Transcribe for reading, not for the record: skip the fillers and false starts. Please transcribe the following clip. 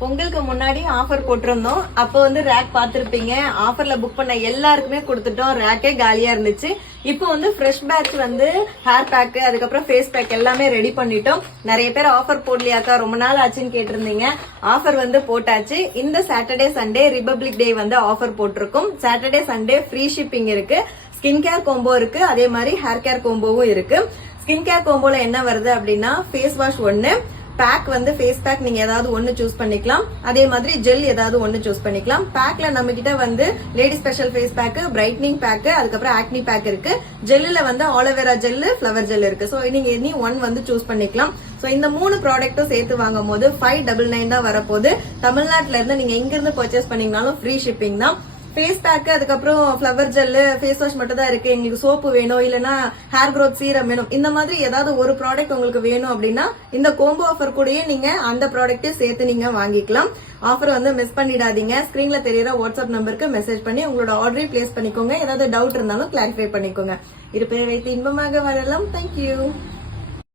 பொங்கலுக்கு முன்னாடி ஆஃபர் போட்டிருந்தோம். அப்போ வந்து ரேக் பார்த்திருப்பீங்க. ஆஃபர்ல புக் பண்ண எல்லாருக்குமே கொடுத்துட்டோம். ரேக்கே காலியா இருந்துச்சு. இப்போ வந்து ஃப்ரெஷ் பேட்ச் வந்து ஹேர் பேக் அதுக்கப்புறம் ஃபேஸ் பேக் எல்லாமே ரெடி பண்ணிட்டோம். நிறைய பேர் ஆஃபர் போடலையாக்கா ரொம்ப நாள் ஆச்சுன்னு கேட்டிருந்தீங்க. ஆஃபர் வந்து போட்டாச்சு. இந்த சாட்டர்டே சண்டே ரிபப்ளிக் டே வந்து ஆஃபர் போட்டிருக்கும். சாட்டர்டே சண்டே ஃப்ரீ ஷிப்பிங் இருக்கு. ஸ்கின் கேர் கோம்போ இருக்கு, அதே மாதிரி ஹேர் கேர் கோம்போவும் இருக்கு. ஸ்கின் கேர் கோம்போல என்ன வருது அப்படின்னா ஃபேஸ் வாஷ் ஒன்னு, பேக் வந்து ஃபேஸ் பேக் நீங்க ஏதாவது ஒன்னு சூஸ் பண்ணிக்கலாம். அதே மாதிரி ஜெல் ஏதாவது ஒன்னு சூஸ் பண்ணிக்கலாம். பேக்ல நம்ம கிட்ட வந்து lady special face pack, brightening pack, அதுக்கப்புறம் ஆக்னி பேக் இருக்கு. ஜெல்லுல வந்து ஆலோவேரா ஜெல், ஃபிளவர் ஜெல் இருக்கு. சோ நீங்க எனி ஒன் வந்து சூஸ் பண்ணிக்கலாம். சோ இந்த 3 ப்ராடக்ட்டும் சேர்த்து வாங்கும் போது 599 தான் வரப்போகுது. தமிழ்நாட்டுல இருந்து நீங்க எங்க இருந்து பர்ச்சேஸ் பண்ணீங்கனாலும் ஃப்ரீ ஷிப்பிங் தான். ஃபேஸ் பேக் அதுக்கப்புறம் ஃபிளவர் ஜெல், ஃபேஸ் வாஷ் மட்டும் தான் இருக்கு, எங்களுக்கு சோப்பு வேணும் இல்லனா ஹேர் க்ரோத் சீரம் வேணும், இந்த மாதிரி ஏதாவது ஒரு ப்ராடக்ட் உங்களுக்கு வேணும் அப்படின்னா இந்த கோம்போ ஆஃபர் கூடயே நீங்க அந்த ப்ராடக்ட்டையும் சேர்த்து நீங்க வாங்கிக்கலாம். ஆஃபர் வந்து மிஸ் பண்ணிடாதீங்க. ஸ்கிரீன்ல தெரியற வாட்ஸ்அப் நம்பருக்கு மெசேஜ் பண்ணி உங்களோட ஆர்டரை பிளேஸ் பண்ணிக்கோங்க. ஏதாவது டவுட் இருந்தாலும் கிளாரிஃபை பண்ணிக்கோங்க. இருப்பதை வைத்து இன்பமாக வரலாம். தேங்க்யூ.